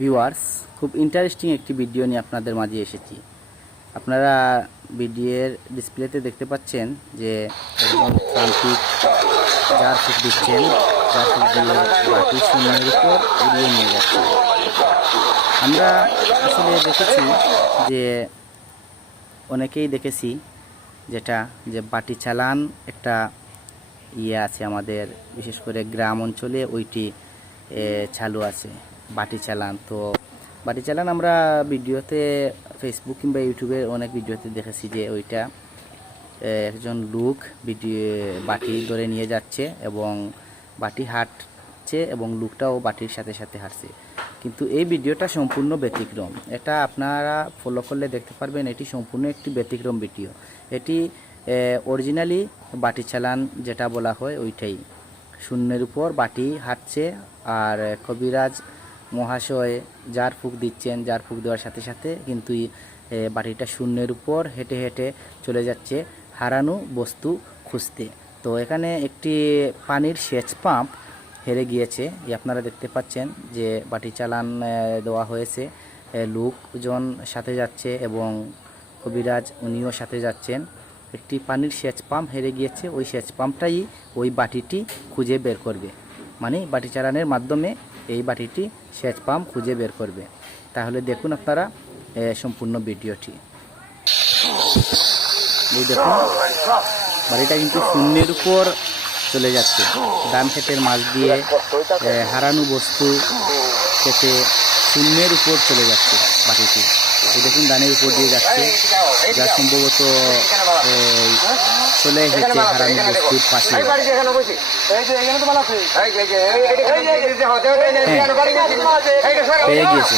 Viewers, খুব interesting একটি video নিয়ে আপনাদের মাঝে এসেছি। আপনারা ভিডিওর ডিসপ্লেতে দেখতে পাচ্ছেন যে একজন তান্ত্রিক জার ফুঁক দিচ্ছেন, জার ফুঁক দিয়ে বাটি শূন্যের উপর উড়িয়ে নিয়ে যাচ্ছে। আমরা আসলে দেখেছি যে অনেকেই দেখেছি যেটা যে বাটি চালান একটা আছে আমাদের, বিশেষ করে গ্রাম অঞ্চলে ওইটি চালু আছে বাটি চালান। তো বাটি চালান আমরা ভিডিওতে ফেসবুক কিংবা ইউটিউবে অনেক ভিডিওতে দেখেছি যে ওইটা একজন লোক বাটি ধরে নিয়ে যাচ্ছে এবং বাটি হাঁটছে এবং লোকটাও বাটির সাথে সাথে হাঁটছে। কিন্তু এই ভিডিওটা সম্পূর্ণ ব্যতিক্রম। এটা আপনারা ফলো করলে দেখতে পারবেন এটি সম্পূর্ণ একটি ব্যতিক্রম ভিডিও। এটি অরিজিনালি বাটি চালান যেটা বলা হয় ওইটাই, শূন্যের উপর বাটি হাঁটছে আর কবিরাজ মহাশয় জার ফুঁক দিচ্ছেন। জার ফুঁক দেওয়ার সাথে সাথে কিন্তু বাটিটা শূন্যের উপর হেঁটে হেঁটে চলে যাচ্ছে হারানো বস্তু খুঁজতে। তো এখানে একটি পানির সেচ পাম্প হেরে গিয়েছে, আপনারা দেখতে পাচ্ছেন যে বাটি চালান দেওয়া হয়েছে, লোকজন সাথে যাচ্ছে এবং কবিরাজ উনিও সাথে যাচ্ছেন। একটি পানির সেচ পাম্প হেরে গিয়েছে, ওই সেচ পাম্পটাই ওই বাটিটি খুঁজে বের করবে, মানে বাটি চালানের মাধ্যমে এই বাটিটি সেচ পাম্প খুঁজে বের করবে। তাহলে দেখুন আপনারা সম্পূর্ণ ভিডিওটি। এই দেখুন বাড়িটা কিন্তু শূন্যের উপর চলে যাচ্ছে, ধান ক্ষেতের মাছ দিয়ে হারানো বস্তু খেতে শূন্যের উপর চলে যাচ্ছে বাটিটি। এই দেখুন ধানের উপর দিয়ে যাচ্ছে, যা সম্ভবত চলে এসেছে হারানো বস্তুর পাশে। পেয়ে গিয়েছে।